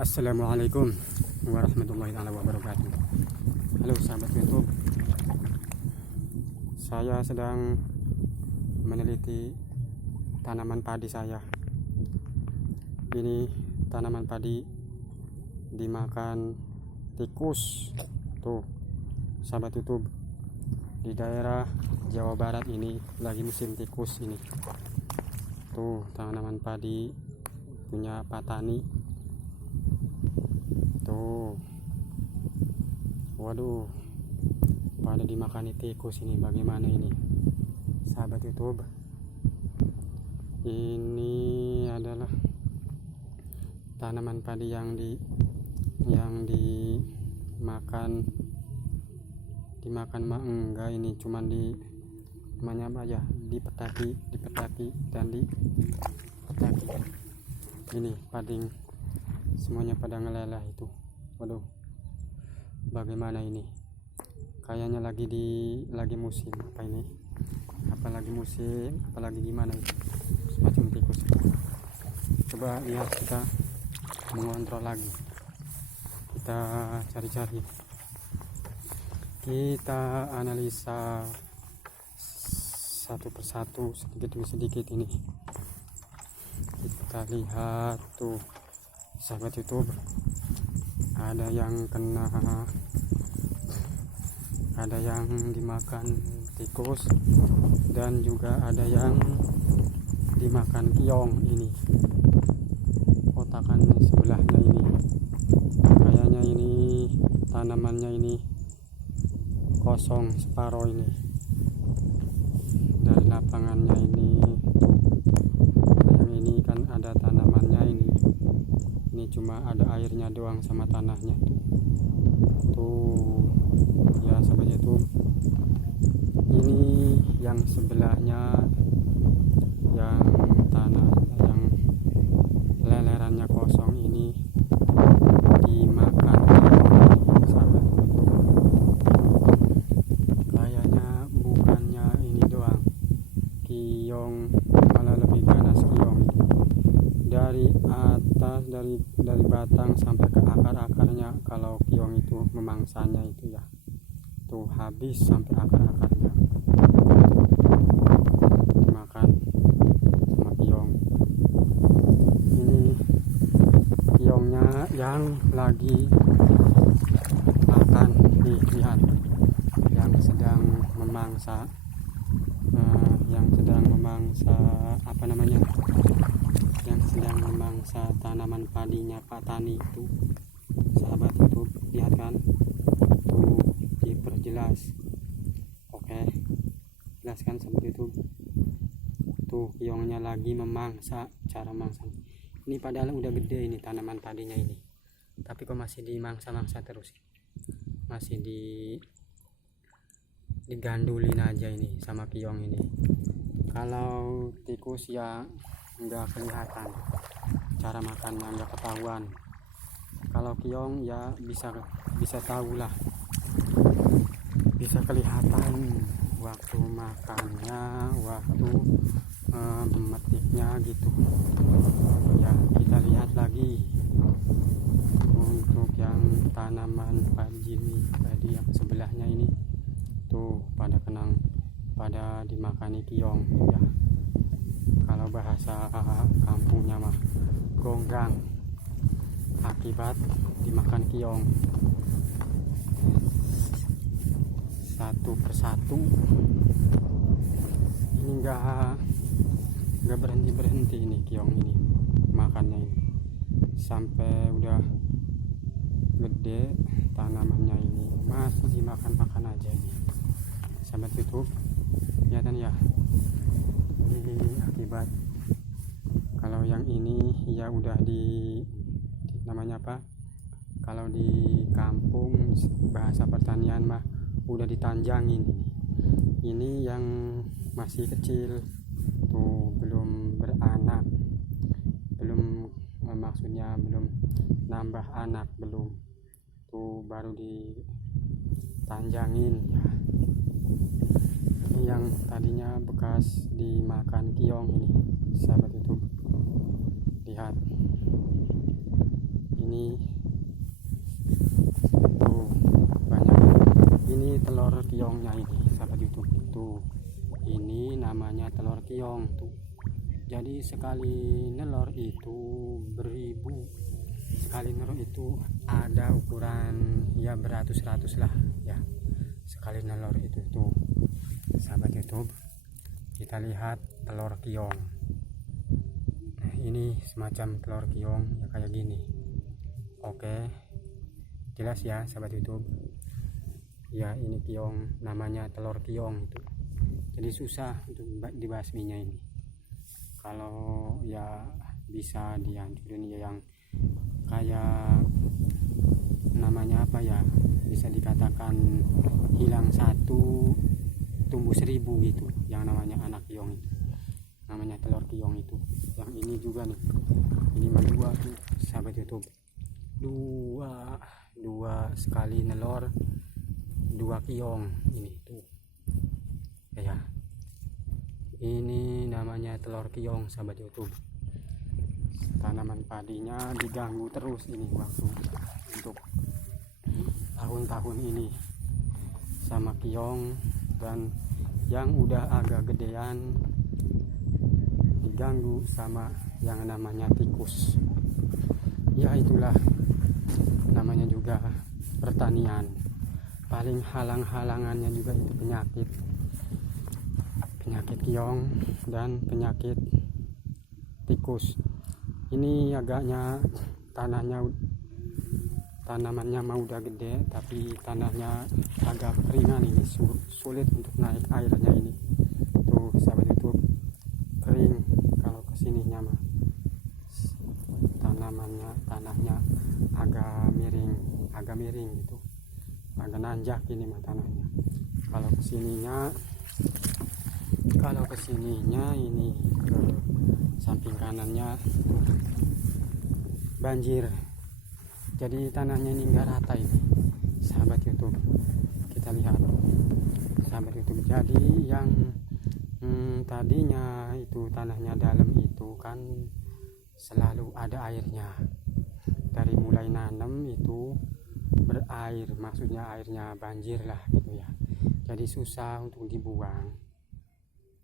Assalamualaikum warahmatullahi wabarakatuh. Halo sahabat YouTube, saya sedang meneliti tanaman padi saya. Ini tanaman padi dimakan tikus. Tuh sahabat YouTube, di daerah Jawa Barat ini lagi musim tikus ini. Tuh tanaman padi punya Pak Tani. Tuh, waduh, pada dimakan tikus ini. Bagaimana ini sahabat YouTube? Ini adalah tanaman padi yang dimakan mah enggak, ini cuman di namanya apa ya, dipetaki dan dipetaki. Ini pading semuanya pada ngelelah itu. Waduh, bagaimana ini? Kayaknya lagi musim apa ini? Apalagi musim, apalagi gimana itu? Semacam tikus. Coba lihat, kita mengontrol lagi. Kita cari-cari. Kita analisa satu persatu, sedikit demi sedikit ini. Kita lihat tuh sahabat YouTube, ada yang kena, ada yang dimakan tikus, dan juga ada yang dimakan keong. Ini kotakan sebelahnya ini, kayaknya ini tanamannya ini kosong separuh ini. Dari lapangannya ini, yang ini kan ada tanamannya ini cuma ada airnya doang sama tanahnya. Tuh ya sahabat YouTube, ini yang sebelahnya, yang tanah yang lelerannya kosong ini dimakan sahabat YouTube. Kayaknya bukannya ini doang kiong, malah lebih ganas kiong ini. Dari atas, dari batang sampai ke akar-akarnya, kalau kiong itu memangsanya itu ya, tuh habis sampai akar-akarnya dimakan sama kiong. Ini kiongnya yang lagi makan, lihat, yang sedang memangsa, apa namanya, yang sedang memangsa tanaman padinya Pak Tani itu sahabat YouTube. Lihat kan, tuh diperjelas. Oke, jelaskan sahabat YouTube. Tuh kiongnya lagi memangsa. Cara mangsa ini padahal udah gede ini tanaman padinya ini, tapi kok masih dimangsa-mangsa terus, masih digandulin aja ini sama kiong ini. Kalau tikus ya nggak kelihatan, cara makannya nggak ketahuan. Kalau kiong ya bisa tahu lah, bisa kelihatan waktu makannya, waktu memetiknya gitu ya. Kita lihat lagi untuk yang tanaman padi yang sebelahnya ini, tuh pada dimakani kiong ya. Kalau bahasa kampungnya mah gonggang, akibat dimakan kiong. Satu persatu ini nggak berhenti ini kiong ini makannya ini, sampai udah gede tanamannya ini masih dimakan aja ini sahabat YouTube. Kelihatan ya, ini akibat. Kalau yang ini ya udah namanya apa, kalau di kampung bahasa pertanian mah udah ditanjangin. Ini yang masih kecil tuh, belum beranak, maksudnya belum nambah anak, belum, tuh baru ditanjangin ya. Ini yang tadinya bekas dimakan kiong ini sahabat YouTube. Lihat, ini namanya telur kiong tuh. Jadi sekali nelor itu beribu, sekali nelor itu ada ukuran ya beratus-ratus lah ya, sekali nelor itu tuh sahabat YouTube. Kita lihat telur kiong. Nah, ini semacam telur kiong ya kayak gini. Oke, jelas ya sahabat YouTube. Ya ini kiong, namanya telur kiong itu. Jadi susah untuk dibasminya ini. Kalau ya bisa dihancurin ya, yang kayak namanya apa ya, bisa dikatakan hilang satu tumbuh seribu gitu, yang namanya anak kiong itu, namanya telur kiong itu. Yang ini juga nih, ini mah dua tuh sahabat YouTube, dua sekali nelor dua kiong ini tuh ya. Ini namanya telur kiong sahabat YouTube. Tanaman padinya diganggu terus ini waktu untuk tahun-tahun ini sama kiong, dan yang udah agak gedean diganggu sama yang namanya tikus. Ya itulah namanya juga pertanian, paling halang-halangannya juga itu penyakit kiong dan penyakit tikus. Ini agaknya tanamannya mau udah gede, tapi tanahnya agak keringan ini, sulit untuk naik airnya ini tuh sahabat itu, kering. Kalau kesininya mah tanahnya agak miring gitu, agak nanjak ini mah tanahnya. Kalau kesininya ini ke samping kanannya banjir, jadi tanahnya ini enggak rata ini sahabat YouTube. Kita lihat sahabat YouTube. Jadi yang tadinya itu tanahnya dalam itu kan selalu ada airnya, dari mulai nanam itu berair, maksudnya airnya banjir lah gitu ya. Jadi susah untuk dibuang.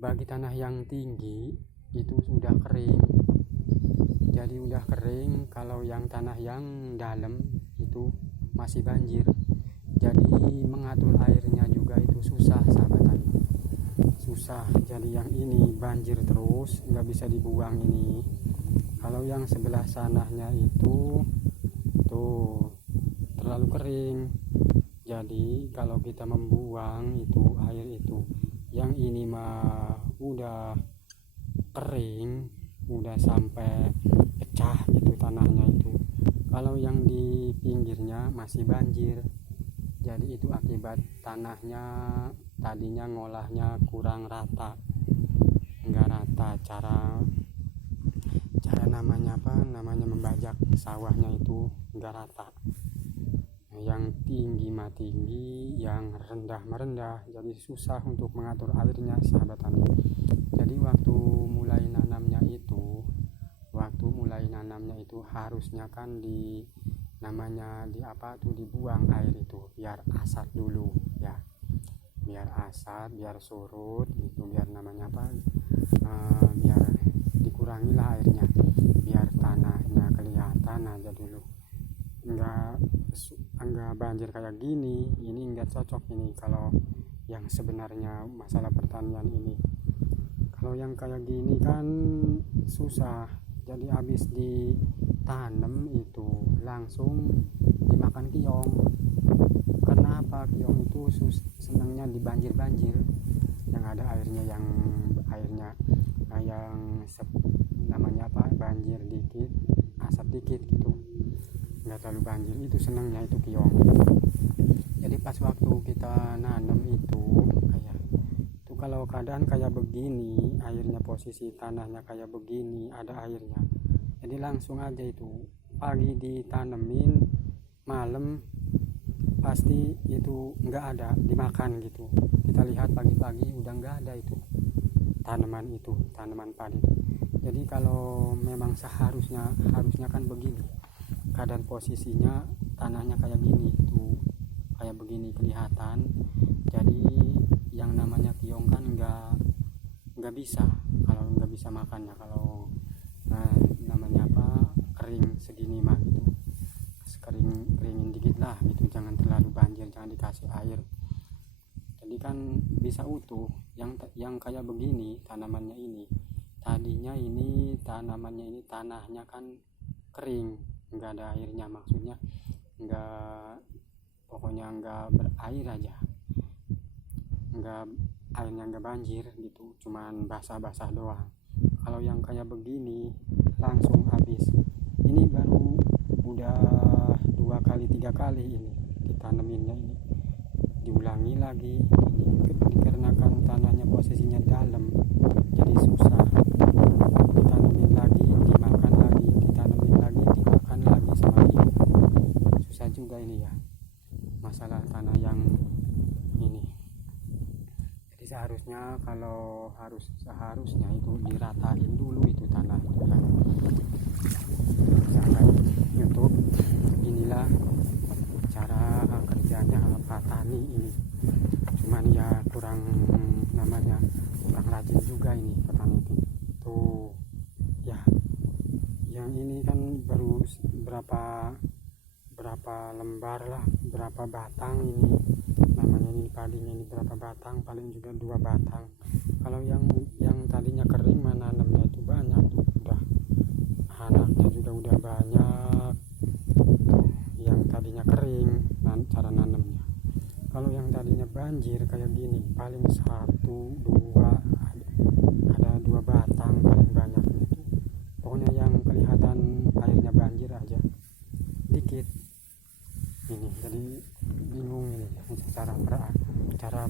Bagi tanah yang tinggi itu sudah kering, jadi udah kering. Kalau yang tanah yang dalam itu masih banjir, jadi mengatur airnya juga itu susah sahabat tani, susah. Jadi yang ini banjir terus, nggak bisa dibuang ini. Kalau yang sebelah sananya itu tuh terlalu kering, jadi kalau kita membuang itu air itu, yang ini mah udah kering, udah sampai pecah gitu tanahnya itu. Kalau yang di pinggirnya masih banjir, jadi itu akibat tanahnya tadinya ngolahnya kurang rata, enggak rata cara namanya membajak sawahnya itu enggak rata. Yang tinggi mah tinggi, yang rendah merendah, jadi susah untuk mengatur airnya sahabat tani. Jadi waktu mulai nanamnya itu harusnya kan dibuang air itu biar asat dulu ya, biar surut gitu, biar biar dikurangilah airnya, biar tanahnya kelihatan aja dulu, enggak banjir kayak gini. Ini enggak cocok ini kalau yang sebenarnya masalah pertanian ini. Kalau yang kayak gini kan susah, jadi habis ditanam itu langsung dimakan kiong. Karena apa? Kiong itu senangnya di banjir-banjir yang ada airnya, yang banjir dikit, asap dikit gitu, nggak terlalu banjir. Itu senangnya itu kiong. Jadi pas waktu kita nanam itu kalau keadaan kayak begini, airnya posisi tanahnya kayak begini, ada airnya, jadi langsung aja itu pagi ditanemin, malam pasti itu nggak ada, dimakan gitu. Kita lihat pagi-pagi udah nggak ada itu tanaman padi. Jadi kalau memang seharusnya kan begini keadaan posisinya, tanahnya kayak gini tuh, kayak begini kelihatan. Jadi yang namanya kiong kan nggak nggak bisa, kalau nggak bisa makannya kalau namanya apa, kering segini mah gitu, keringin dikit lah gitu, jangan terlalu banjir, jangan dikasih air. Jadi kan bisa utuh. Yang kayak begini tanamannya ini, tadinya ini tanamannya ini tanahnya kan kering, nggak ada airnya, maksudnya nggak, pokoknya nggak berair aja, nggak, airnya nggak banjir gitu, cuman basah-basah doang. Kalau yang kayak begini langsung habis. Ini baru udah 2 kali 3 kali ini ditaneminnya, ini diulangi lagi. Ini dikarenakan tanahnya posisinya dalam, jadi susah. Ditanemin lagi, dimakan lagi, ditanemin lagi, dimakan lagi sama hidup. Susah juga ini ya, masalah tanah yang ini. Jadi seharusnya, kalau seharusnya itu diratain dulu itu tanah itu ya. Misalkan YouTube, inilah cara kerjanya petani ini. Cuman ya kurang rajin juga ini petani itu. Tuh ya, yang ini kan baru berapa lembar lah, berapa batang ini namanya, ini padinya ini berapa batang, paling juga 2 batang. Kalau yang tadinya kering menanamnya itu banyak tuh, udah anaknya juga udah banyak tuh, yang tadinya kering cara nanamnya. Kalau yang tadinya banjir kayak gini paling 1-2, ada 2 batang paling banyak itu. Pokoknya yang kelihatan airnya banjir aja dikit ini. Jadi bingung ini cara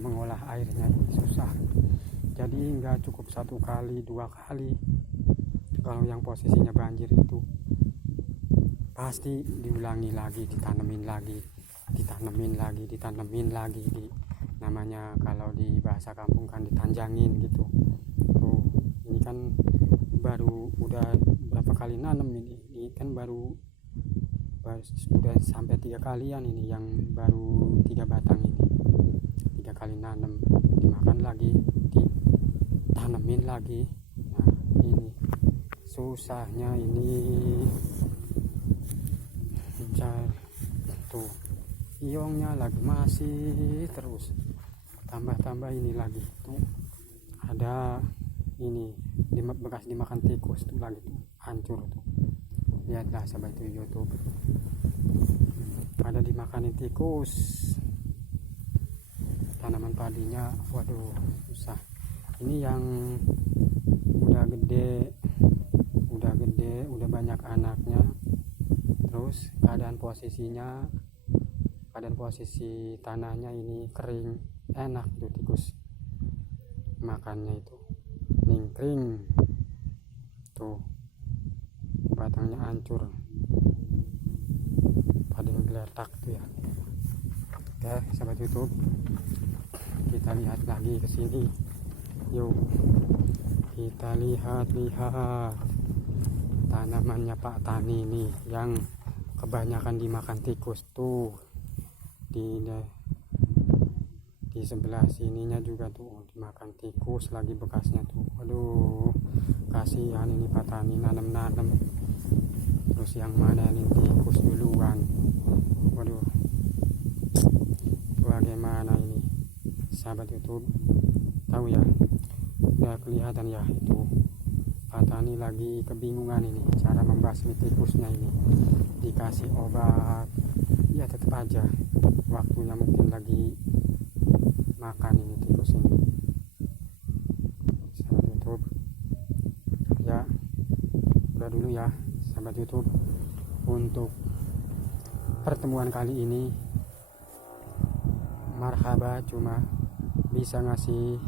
mengolah airnya ini susah. Jadi nggak cukup 1 kali 2 kali. Kalau yang posisinya banjir itu pasti diulangi lagi, ditanemin lagi, namanya kalau di bahasa kampung kan ditanjangin gitu. Tuh, ini kan baru udah berapa kali nanam ini kan baru sudah sampai 3 kalian ini, yang baru 3 batang ini 3 kali nanam, dimakan lagi, ditanemin lagi. Nah ini susahnya ini tuh, iongnya lagi masih terus tambah ini lagi tuh, ada ini bekas dimakan tikus tuh lagi tuh, hancur tuh. Lihatlah sahabat YouTube, pada dimakanin tikus tanaman padinya. Waduh susah. Ini yang udah gede, udah banyak anaknya, terus keadaan posisi tanahnya ini kering, enak tuh tikus makannya itu, ningkring tuh, batangnya hancur pada menggeletak tuh ya. Oke sahabat YouTube, kita lihat lagi ke sini. Yuk kita lihat tanamannya Pak Tani ini yang kebanyakan dimakan tikus tuh. Di sebelah sininya juga tuh dimakan tikus lagi bekasnya tuh. Aduh kasihan ini Pak Tani nanam terus yang mana ini tikus duluan. Waduh, bagaimana ini sahabat YouTube? Tahu ya, udah kelihatan ya itu Pak Tani lagi kebingungan ini cara membasmi tikusnya ini. Dikasih obat ya tetap aja waktunya mungkin lagi makan ini tikus ini. Sahabat YouTube ya, udah dulu ya sahabat YouTube untuk pertemuan kali ini. Marhaba, cuma bisa ngasih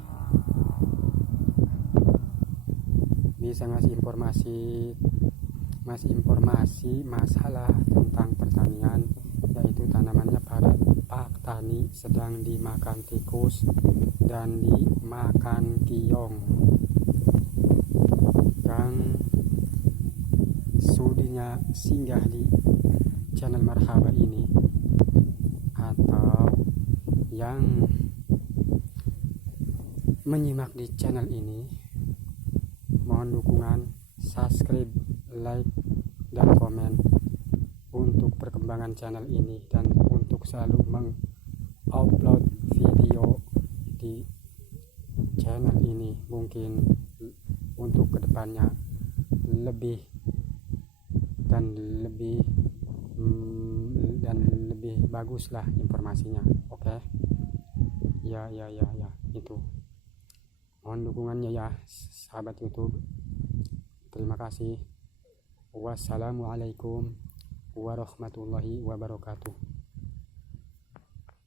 informasi masalah tentang pertanian, yaitu tanamannya pada Pak Tani sedang dimakan tikus dan dimakan kiong. Yang sudinya singgah di channel Marhaba ini, atau yang menyimak di channel ini. Mohon dukungan, subscribe, like, dan komen untuk perkembangan channel ini dan untuk selalu mengupload video di channel ini. Mungkin untuk kedepannya lebih dan lebih bagus lah informasinya. Oke. Ya itu. Mohon dukungannya ya sahabat YouTube. Terima kasih. Wassalamualaikum warahmatullahi wabarakatuh.